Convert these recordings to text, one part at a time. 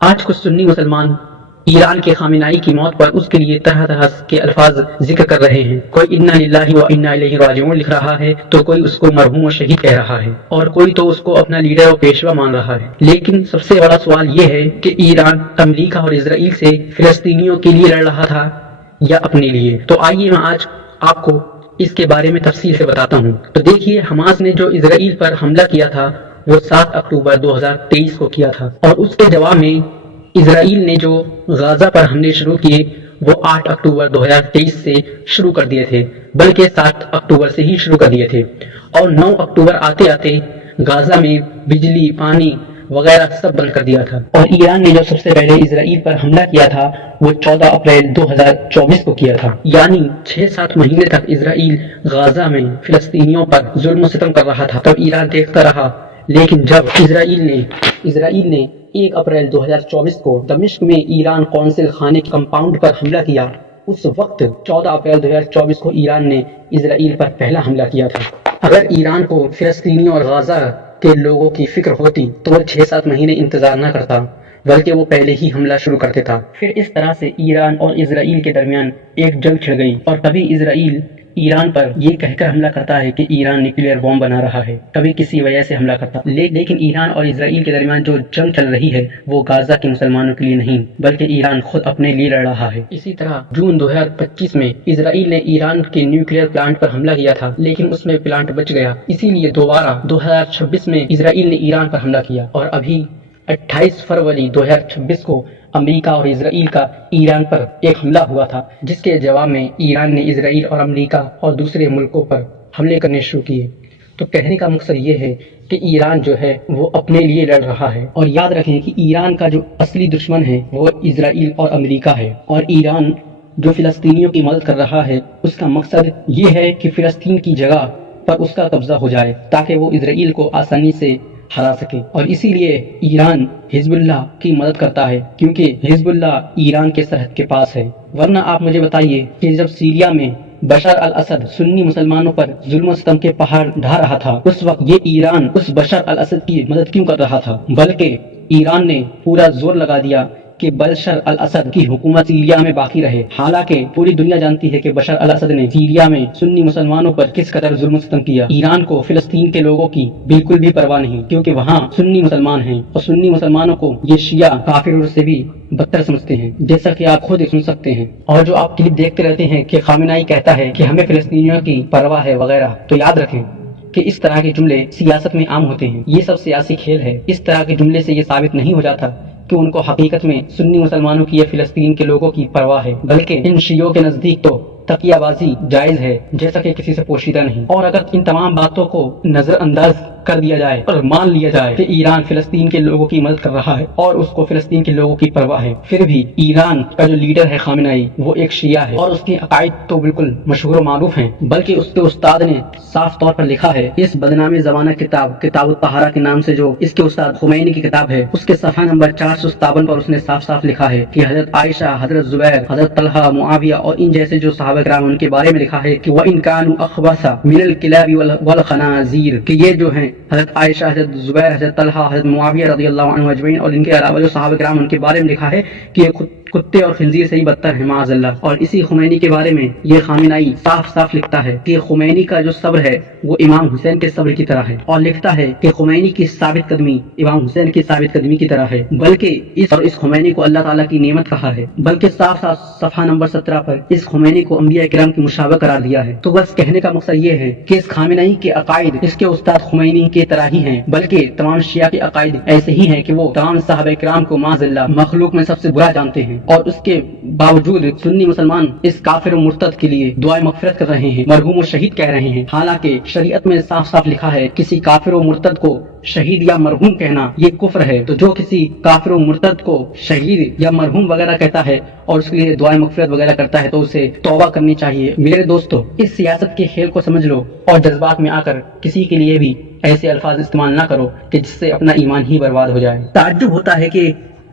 آج کچھ سنی مسلمان ایران کے خامنائی کی موت پر اس کے لیے طرح طرح کے الفاظ ذکر کر رہے ہیں۔ کوئی انا للہ و انا الیہ راجعون لکھ رہا ہے تو کوئی اس کو مرحوم و شہید کہہ رہا ہے اور کوئی تو اس کو اپنا لیڈر و پیشوا مان رہا ہے۔ لیکن سب سے بڑا سوال یہ ہے کہ ایران امریکہ اور اسرائیل سے فلسطینیوں کے لیے لڑ رہا تھا یا اپنے لیے؟ تو آئیے میں آج آپ کو اس کے بارے میں تفصیل سے بتاتا ہوں۔ تو دیکھیے، حماس نے جو اسرائیل پر حملہ کیا تھا وہ 7 اکتوبر 2023 کو کیا تھا، اور اس کے جواب میں اسرائیل نے جو غزہ پر حملے شروع کیے وہ 8 اکتوبر 2023 سے شروع کر دیے تھے، بلکہ 7 اکتوبر سے ہی شروع کر دیے تھے، اور 9 اکتوبر آتے آتے غزہ میں بجلی، پانی وغیرہ سب بند کر دیا تھا۔ اور ایران نے جو سب سے پہلے اسرائیل پر حملہ کیا تھا وہ 14 اپریل 2024 کو کیا تھا، یعنی 6-7 مہینے تک اسرائیل غزہ میں فلسطینیوں پر ظلم و ستم کر رہا تھا۔ تب ایران دیکھتا رہا، لیکن جب اسرائیل نے 1 اپریل 2024 کو دمشق میں ایران قونصل خانے کے کمپاؤنڈ پر حملہ کیا، اس وقت 14 اپریل 2024 کو ایران نے اسرائیل پر پہلا حملہ کیا تھا۔ اگر ایران کو فلسطینیوں اور غزہ کے لوگوں کی فکر ہوتی تو وہ 6-7 مہینے انتظار نہ کرتا، بلکہ وہ پہلے ہی حملہ شروع کر دیتا۔ پھر اس طرح سے ایران اور اسرائیل کے درمیان ایک جنگ چھڑ گئی، اور کبھی اسرائیل ایران پر یہ کہہ کر حملہ کرتا ہے کہ ایران نیوکلیئر بم بنا رہا ہے، کبھی کسی وجہ سے حملہ کرتا، لیکن ایران اور اسرائیل کے درمیان جو جنگ چل رہی ہے وہ غزہ کے مسلمانوں کے لیے نہیں، بلکہ ایران خود اپنے لیے لڑ رہا ہے۔ اسی طرح جون 2025 میں اسرائیل نے ایران کے نیوکلیئر پلانٹ پر حملہ کیا تھا، لیکن اس میں پلانٹ بچ گیا، اسی لیے دوبارہ 2026 میں اسرائیل نے ایران پر حملہ کیا، اور ابھی 28 فروری 2026 کو امریکہ اور اسرائیل کا ایران پر ایک حملہ ہوا تھا، جس کے جواب میں ایران نے اسرائیل اور امریکہ اور دوسرے ملکوں پر حملے کرنے شروع کیے۔ تو کہنے کا مقصد یہ ہے کہ ایران جو ہے وہ اپنے لیے لڑ رہا ہے، اور یاد رکھیں کہ ایران کا جو اصلی دشمن ہے وہ اسرائیل اور امریکہ ہے، اور ایران جو فلسطینیوں کی مدد کر رہا ہے اس کا مقصد یہ ہے کہ فلسطین کی جگہ پر اس کا قبضہ ہو جائے تاکہ وہ اسرائیل کو آسانی سے ہرا سکے، اور اسی لیے ایران حزب اللہ کی مدد کرتا ہے، کیونکہ حزب اللہ ایران کے سرحد کے پاس ہے۔ ورنہ آپ مجھے بتائیے کہ جب سیریا میں بشار الاسد سنی مسلمانوں پر ظلم و ستم کے پہاڑ ڈھا رہا تھا، اس وقت یہ ایران اس بشار الاسد کی مدد کیوں کر رہا تھا؟ بلکہ ایران نے پورا زور لگا دیا کہ بشار الاسد کی حکومت سیریا میں باقی رہے، حالانکہ پوری دنیا جانتی ہے کہ بشار الاسد نے سیریا میں سنی مسلمانوں پر کس قدر ظلم و ستم کیا۔ ایران کو فلسطین کے لوگوں کی بالکل بھی پرواہ نہیں، کیونکہ وہاں سنی مسلمان ہیں، اور سنی مسلمانوں کو یہ شیعہ کافروں سے بھی بدتر سمجھتے ہیں، جیسا کہ آپ خود سن سکتے ہیں۔ اور جو آپ کلپ دیکھتے رہتے ہیں کہ خامنائی کہتا ہے کہ ہمیں فلسطینیوں کی پرواہ ہے وغیرہ، تو یاد رکھیں کہ اس طرح کے جملے سیاست میں عام ہوتے ہیں، یہ سب سیاسی کھیل ہے۔ اس طرح کے جملے سے یہ ثابت نہیں ہو جاتا کہ ان کو حقیقت میں سنی مسلمانوں کی یا فلسطین کے لوگوں کی پرواہ ہے، بلکہ ان شیعوں کے نزدیک تو تقیہ بازی جائز ہے، جیسا کہ کسی سے پوشیدہ نہیں۔ اور اگر ان تمام باتوں کو نظر انداز کر دیا جائے اور مان لیا جائے کہ ایران فلسطین کے لوگوں کی مدد کر رہا ہے اور اس کو فلسطین کے لوگوں کی پرواہ ہے، پھر بھی ایران کا جو لیڈر ہے خامنائی وہ ایک شیعہ ہے، اور اس کے عقائد تو بالکل مشہور و معروف ہیں، بلکہ اس کے استاد نے صاف طور پر لکھا ہے اس بدنام زمانہ کتاب الطہارہ کے نام سے جو اس کے استاد خمینی کی کتاب ہے، اس کے صفحہ نمبر 457 پر اس نے صاف صاف لکھا ہے کہ حضرت عائشہ، حضرت زبیر، حضرت طلحہ، معاویہ اور ان جیسے جو صحابہ کرام ان کے بارے میں لکھا ہے کہ وَإِن كَانُوا أَخْبَثَ مِنَ الْكِلَابِ وَالْخَنَازِيرِ، کہ یہ جو ہیں حضرت عائشہ، حضرت زبیر، حضرت طلحہ، حضرت معاویہ رضی اللہ عنہ اجمعین اور ان کے علاوہ جو صحابہ کرام ان کے بارے میں لکھا ہے کہ یہ کتے اور خنزیر سے ہی بدتر ہے معاذ اللہ۔ اور اسی خمینی کے بارے میں یہ خامنائی صاف صاف لکھتا ہے کہ خمینی کا جو صبر ہے وہ امام حسین کے صبر کی طرح ہے، اور لکھتا ہے کہ خمینی کی ثابت قدمی امام حسین کی ثابت قدمی کی طرح ہے، بلکہ اس خمینی کو اللہ تعالیٰ کی نعمت کہا ہے، بلکہ صاف صاف صفحہ نمبر 17 پر اس خمینی کو انبیاء کرام کی مشابہ قرار دیا ہے۔ تو بس کہنے کا مقصد یہ ہے کہ اس خامنائی کے عقائد اس کے استاد خمینی کی طرح ہی ہیں، بلکہ تمام شیعہ کے عقائد ایسے ہی ہیں کہ وہ تمام صحابہ کرام کو معاذ اللہ مخلوق میں سب سے برا جانتے ہیں، اور اس کے باوجود سنی مسلمان اس کافر و مرتد کے لیے دعائیں مغفرت کر رہے ہیں، مرحوم و شہید کہہ رہے ہیں، حالانکہ شریعت میں صاف صاف لکھا ہے کسی کافر و مرتد کو شہید یا مرحوم کہنا یہ کفر ہے۔ تو جو کسی کافر و مرتد کو شہید یا مرحوم وغیرہ کہتا ہے اور اس کے لیے دعائیں مغفرت وغیرہ کرتا ہے تو اسے توبہ کرنی چاہیے۔ میرے دوستو، اس سیاست کے کھیل کو سمجھ لو، اور جذبات میں آ کر کسی کے لیے بھی ایسے الفاظ استعمال نہ کرو کہ جس سے اپنا ایمان ہی برباد ہو جائے۔ تعجب ہوتا ہے کہ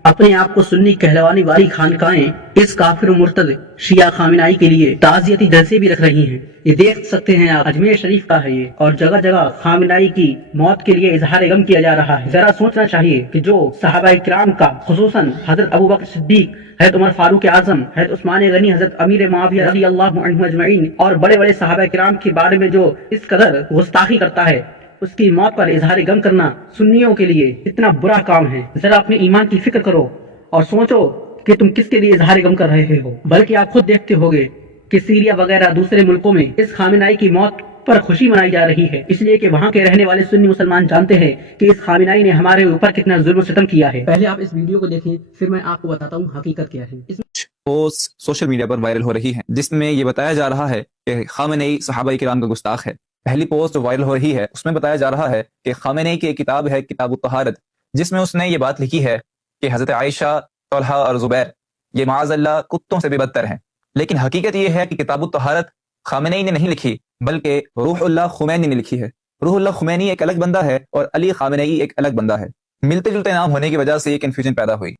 اپنے آپ کو سنی کہلوانے والی خانقاہیں اس کافر و مرتد شیعہ خامنائی کے لیے تعزیتی جلسے بھی رکھ رہی ہیں۔ یہ دیکھ سکتے ہیں آپ، اجمیر شریف کا ہے یہ، اور جگہ جگہ خامنائی کی موت کے لیے اظہار غم کیا جا رہا ہے۔ ذرا سوچنا چاہیے کہ جو صحابہ کرام کا، خصوصاً حضرت ابوبکر صدیق، حضرت عمر فاروق اعظم، حضرت عثمان غنی، حضرت امیر معاویہ رضی اللہ عنہم اجمعین اور بڑے بڑے صحابہ کرام کے بارے میں جو اس قدر گستاخی کرتا ہے، اس کی موت پر اظہار غم کرنا سنیوں کے لیے اتنا برا کام ہے۔ ذرا اپنے ایمان کی فکر کرو اور سوچو کہ تم کس کے لیے اظہار غم کر رہے ہو۔ بلکہ آپ خود دیکھتے ہوگے کہ سیریا وغیرہ دوسرے ملکوں میں اس خامنائی کی موت پر خوشی منائی جا رہی ہے، اس لیے کہ وہاں کے رہنے والے سنی مسلمان جانتے ہیں کہ اس خامنائی نے ہمارے اوپر کتنا ظلم و ستم کیا ہے۔ پہلے آپ اس ویڈیو کو دیکھیں، پھر میں آپ کو بتاتا ہوں حقیقت کیا ہے۔ پوسٹ سوشل میڈیا پر وائرل ہو رہی ہے جس میں یہ بتایا جا رہا ہے کہ خامنئی صحابہ کرام کا گستاخ ہے۔ پہلی پوسٹ وائرل ہو رہی ہے، اس میں بتایا جا رہا ہے کہ خامنئی کی ایک کتاب ہے کتاب الطہارت، جس میں اس نے یہ بات لکھی ہے کہ حضرت عائشہ، طلحہ اور زبیر یہ معاذ اللہ کتوں سے بھی بدتر ہیں۔ لیکن حقیقت یہ ہے کہ کتاب الطہارت خامنئی نے نہیں لکھی، بلکہ روح اللہ خمینی نے لکھی ہے۔ روح اللہ خمینی ایک الگ بندہ ہے اور علی خامنئی ایک الگ بندہ ہے۔ ملتے جلتے نام ہونے کی وجہ سے یہ کنفیوژن پیدا ہوئی۔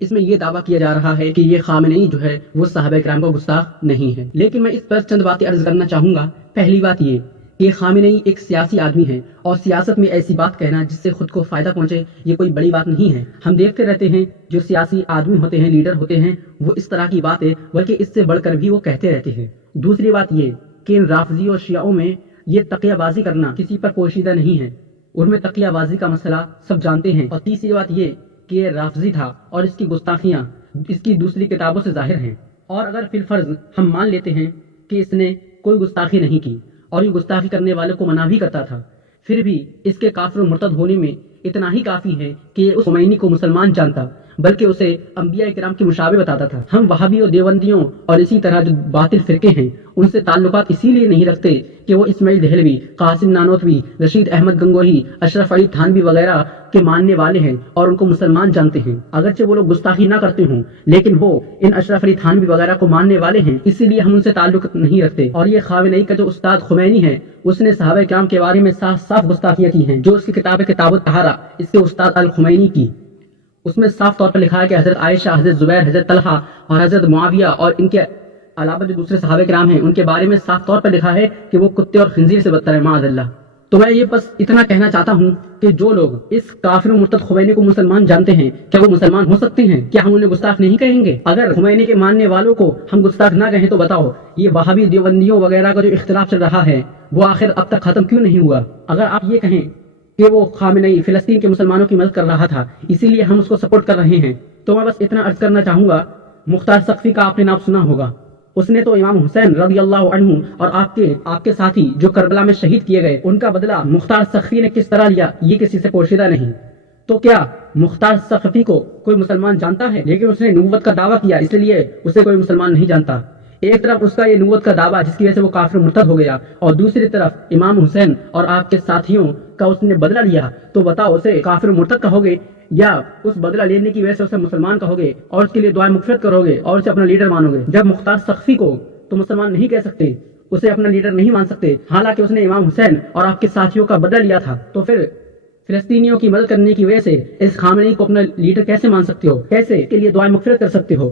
اس میں یہ دعویٰ کیا جا رہا ہے کہ یہ خامنئی جو ہے وہ صحابہ کرام کا گستاخ نہیں ہے، لیکن میں اس پر چند باتیں عرض کرنا چاہوں گا۔ پہلی بات یہ کہ خامنئی ایک سیاسی آدمی ہے، اور سیاست میں ایسی بات کہنا جس سے خود کو فائدہ پہنچے یہ کوئی بڑی بات نہیں ہے۔ ہم دیکھتے رہتے ہیں جو سیاسی آدمی ہوتے ہیں، لیڈر ہوتے ہیں، وہ اس طرح کی باتیں بلکہ اس سے بڑھ کر بھی وہ کہتے رہتے ہیں۔ دوسری بات یہ کہ ان رافضی اور شیعوں میں یہ تقیہ بازی کرنا کسی پر پوشیدہ نہیں ہے، ان میں تقیہ بازی کا مسئلہ سب جانتے ہیں۔ اور تیسری بات یہ کہ یہ رافضی تھا اور اس کی گستاخیاں اس کی دوسری کتابوں سے ظاہر ہیں۔ اور اگر فی الفرض ہم مان لیتے ہیں کہ اس نے کوئی گستاخی نہیں کی اور یہ گستاخی کرنے والوں کو منع بھی کرتا تھا، پھر بھی اس کے کافر و مرتد ہونے میں اتنا ہی کافی ہے کہ یہ اس خمینی کو مسلمان جانتا، بلکہ اسے انبیاء کرام کے مشابہ بتاتا تھا۔ ہم وہابی اور دیوبندیوں اور اسی طرح جو باطل فرقے ہیں ان سے تعلقات اسی لیے نہیں رکھتے کہ وہ اسماعیل دہلوی، قاسم نانوتوی، رشید احمد گنگوہی، اشرف علی تھانوی وغیرہ کے ماننے والے ہیں اور ان کو مسلمان جانتے ہیں۔ اگرچہ وہ لوگ گستاخی نہ کرتے ہوں، لیکن وہ ان اشرف علی تھانوی وغیرہ کو ماننے والے ہیں، اسی لیے ہم ان سے تعلق نہیں رکھتے۔ اور یہ خامنئی کا جو استاد خمینی ہے، اس نے صحابہ کرام کے بارے میں صاف صاف گستاخیاں کی ہیں۔ جو اس کی کتاب ہے کتاب الطہارہ، اس کے استاد الخمینی کی، اس میں صاف طور پر لکھا ہے کہ حضرت عائشہ، حضرت زبیر، حضرت طلحہ اور حضرت معاویہ اور ان کے علاوہ جو دوسرے صحابہ کرام ہیں ان کے بارے میں صاف طور پر لکھا ہے کہ وہ کتے اور خنزیر سے بدتر ہے، معاذ اللہ۔ تو میں یہ بس اتنا کہنا چاہتا ہوں کہ جو لوگ اس کافر و مرتد خمینی کو مسلمان جانتے ہیں، کیا وہ مسلمان ہو سکتے ہیں؟ کیا ہم انہیں گستاخ نہیں کہیں گے؟ اگر خمینی کے ماننے والوں کو ہم گستاخ نہ کہیں تو بتاؤ یہ وہابی دیوبندیوں وغیرہ کا جو اختلاف چل رہا ہے وہ آخر اب تک ختم کیوں نہیں ہوا؟ اگر آپ یہ کہیں کہ وہ خامنئی فلسطین کے مسلمانوں کی مدد کر رہا تھا اسی لیے ہم اس کو سپورٹ کر رہے ہیں، تو میں بس اتنا عرض کرنا چاہوں گا، مختار سقفی کا آپ نے نام سنا ہوگا، اس نے تو امام حسین رضی اللہ عنہ اور آپ کے ساتھی جو کربلا میں شہید کیے گئے ان کا بدلہ مختار سقفی نے کس طرح لیا یہ کسی سے پوشیدہ نہیں۔ تو کیا مختار سقفی کو کوئی مسلمان جانتا ہے؟ لیکن اس نے نبوت کا دعویٰ کیا، اس لیے اسے کوئی مسلمان نہیں جانتا۔ ایک طرف اس کا یہ نبوت کا دعویٰ جس کی وجہ سے وہ کافر مرتد ہو گیا، اور دوسری طرف امام حسین اور آپ کے ساتھیوں کا اس نے بدلہ لیا، تو بتاؤ اسے کافر مرتد کہو گے یا اس بدلہ لینے کی وجہ سے اسے مسلمان کہو گے اور اس کے لیے دعائیں مغفرت کرو گے اور اسے اپنا لیڈر مانو گے؟ جب مختار سقفی کو تو مسلمان نہیں کہہ سکتے، اسے اپنا لیڈر نہیں مان سکتے، حالانکہ اس نے امام حسین اور آپ کے ساتھیوں کا بدلہ لیا تھا، تو پھر فلسطینیوں کی مدد کرنے کی وجہ سے اس خامنئی کو اپنا لیڈر کیسے مان سکتے ہو؟ کیسے کے لیے دعائیں مغفرت کر سکتے ہو؟